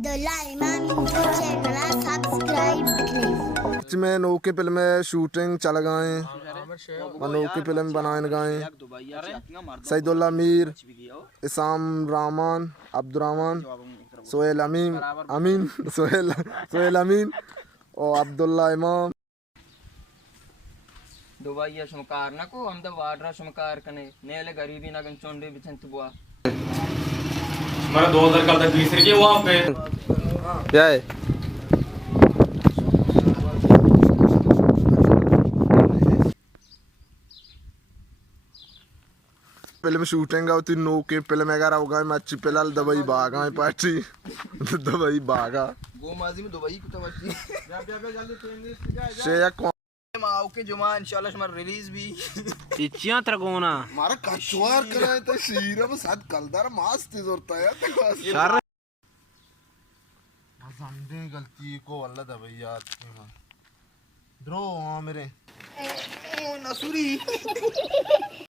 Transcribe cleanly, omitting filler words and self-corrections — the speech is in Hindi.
अब्दुल्ला इमाम यूट्यूब चैनल सब्सक्राइब करें। में नौके फिल्म में शूटिंग चल गए नौकी फिल्म बनाए गए सईदुल्ला मीर इसाम रहमान अब्दुर्रहमान सोहेल अमीन सोहेल अमीन और अब्दुल्ला इमाम दुबई शुमकार ना को हम द वाडरा शुमकार कने नेले गरीबी ना गन चोंडे बिचन तुबुआ मेरा 2000 का तक 20 के वहां पे क्या है फिल्म शूटिंग होती नौके फिल्म अगर होगा मच्छी फिलहाल दुबई भागा है पार्टी दुबई भागा वो माजी में दुबई को तवज्जी शेख माओ के जुमा इंशाल्लाह हमारा रिलीज भी इच्छियां तरगोना मारा कचवार कराए तो शीरम साथ कलदार मास्ती जोरता है शर समझे गलती को अल्लाह दवाई याद द्रो हाँ मेरे ओ नसूरी